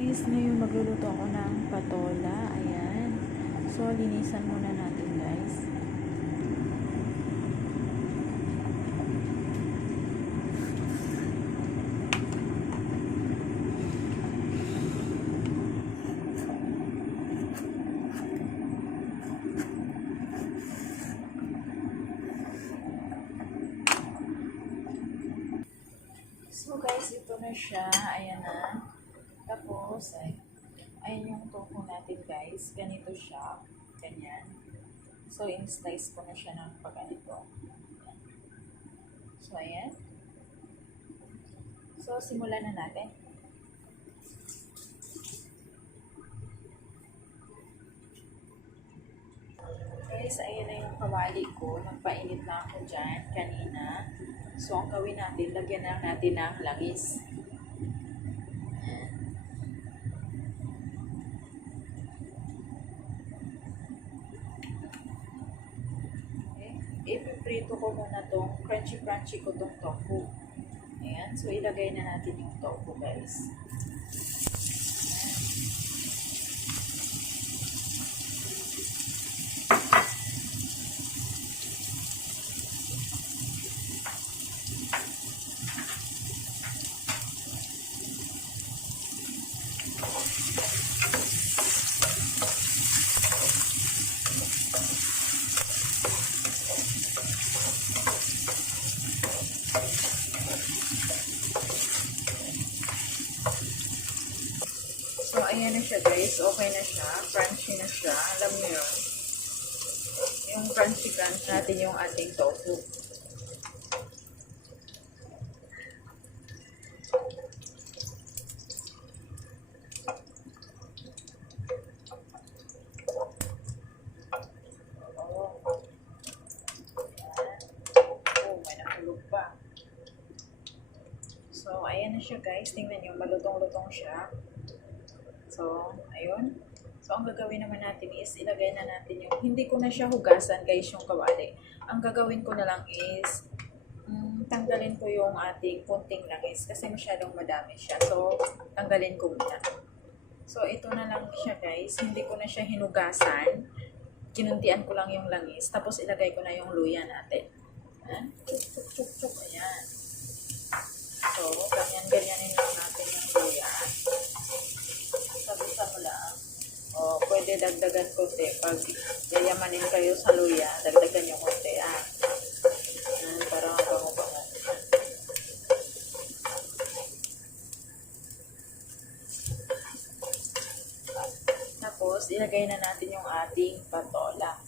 Guys, ngayon magluluto ako ng patola. Ayan. So, linisan muna natin, guys. So, guys, ito na siya. Ayan na. Tapos, ayan yung tofu natin, guys. Ganito siya. Ganyan. So, in-slice ko na siya ng pagganito. So, ayan. So, simulan na natin. Guys, ayan na yung kawali ko. Nagpainit na ako dyan kanina. So, ang gawin natin, lagyan na natin ng langis. Ipiprito ko muna tong crunchy ko tong tofu. Ayan. So, ilagay na natin yung tofu, guys. So, ayan na siya, guys. Okay na siya. Crunchy na siya. Alam niyo yun. Yung crunchy natin yung ating tofu. May nahulog pa. So, ayan na siya, guys. Tingnan nyo. Malutong-lutong siya. So, ayun. So, ang gagawin naman natin is, ilagay na natin yung, hindi ko na siya hugasan, guys, yung kawali. Ang gagawin ko na lang is, tanggalin ko yung ating kunting langis kasi masyadong madami siya. So, tanggalin ko muna. So, ito na lang siya, guys. Hindi ko na siya hinugasan. Kinuntian ko lang yung langis. Tapos, ilagay ko na yung luya natin. Ayan. Chuk. Ayan. So, ganyan-ganyanin lang natin yung luya. Sabi mo lang, pwede dagdagan konti. Pag yayamanin kayo sa luya, dagdagan yung konti. Para mabango-bango. Tapos, ilagay na natin yung ating patola.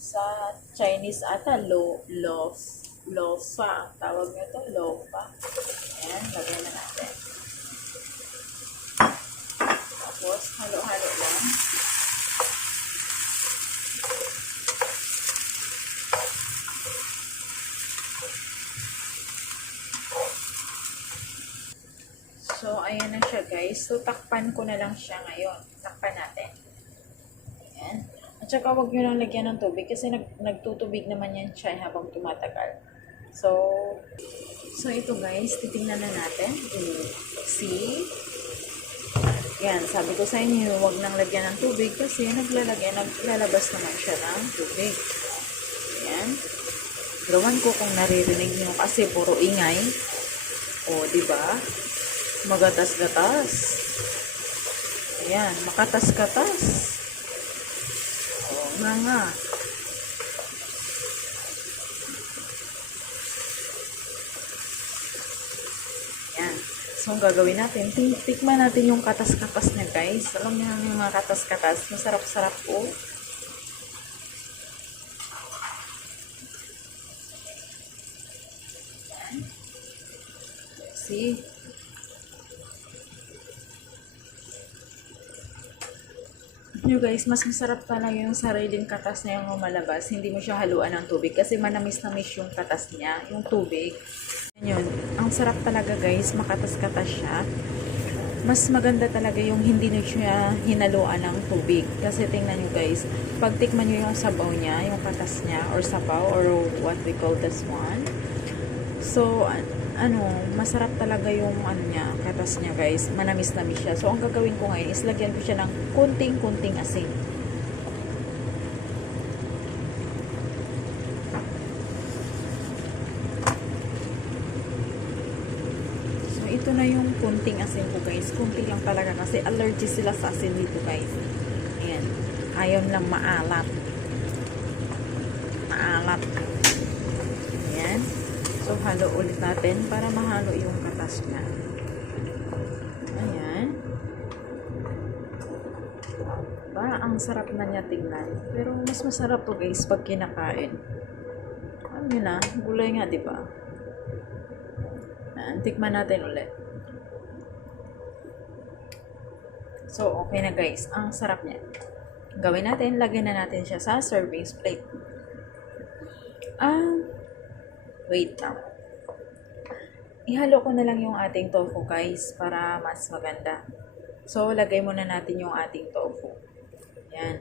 Sa Chinese ata, luffa. Tawag nyo ito, luffa. Ayan, lagay na natin. Tapos, halo-halo lang. So, ayan na siya, guys. So, takpan ko na lang siya ngayon. Takpan natin. Ayan. At saka, huwag nyo lang lagyan ng tubig kasi nagtutubig naman yan siya habang tumatagal. So, ito, guys. Titingnan na natin. See? Yan, sabi ko sa inyo, huwag nang lagyan ng tubig kasi naglalabas naman siya ng tubig. Yan. Gawan ko kung naririnig nyo kasi puro ingay. O, diba? Magatas-gatas. Ayan, makatas-katas. O, nga. Yan. So, ang gagawin natin, tikman natin yung katas-katas niya, guys. Alam niyo yung mga katas-katas. Masarap-sarap po. Yan. See? Yung guys, mas masarap talaga yung sariling katas na yung lumalabas. Hindi mo siya haluan ng tubig kasi manamis-namis yung katas niya, yung tubig. Yun, ang sarap talaga, guys, makatas-katas siya. Mas maganda talaga yung hindi nyo siya hinaluan ng tubig. Kasi tingnan nyo, guys, pag tikman nyo yung sabaw niya, yung katas niya, or sabaw, or what we call this one. So, ano, masarap talaga yung ano niya, katas niya guys. Manamis-namis siya. So, ang gagawin ko ngayon is lagyan ko siya ng kunting-kunting asin. So, ito na yung kunting asin ko guys. Kunti lang talaga kasi allergy sila sa asin dito guys. Ayan. Ayaw lang maalat. Maalat. Ayan. So, halo ulit natin para mahalo yung katas niya. Ayan. Ba, ang sarap na niya tingnan. Pero mas masarap to guys pag kinakain. Ano yun na? Gulay nga, diba? Tikman natin ulit. So, okay na guys. Ang sarap niya. Gawin natin, lagyan na natin siya sa serving plate. Wait lang. Ihalo ko na lang yung ating tofu guys para mas maganda. So, lagay muna natin yung ating tofu. Yan.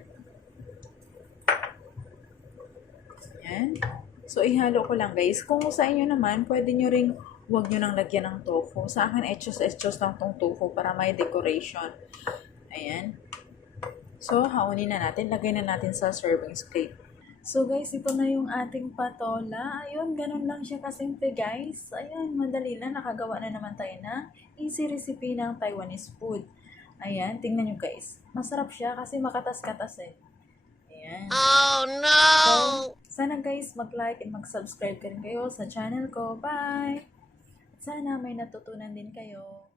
Yan. So, ihalo ko lang guys. Kung sa inyo naman, pwede nyo ring huwag nyo nang lagyan ng tofu. Sa akin, etchos lang tong tofu para may decoration. Ayan. So, haunin na natin. Lagay na natin sa serving plate. So, guys, ito na yung ating patola. Ayun, ganun lang siya kasimple, guys. Ayan, madali na. Nakagawa na naman tayo na easy recipe ng Taiwanese food. Ayan, tingnan nyo, guys. Masarap siya kasi makatas-katas eh. Ayan. Oh, no! So, sana, guys, mag-like and mag-subscribe ka rin kayo sa channel ko. Bye! Sana may natutunan din kayo.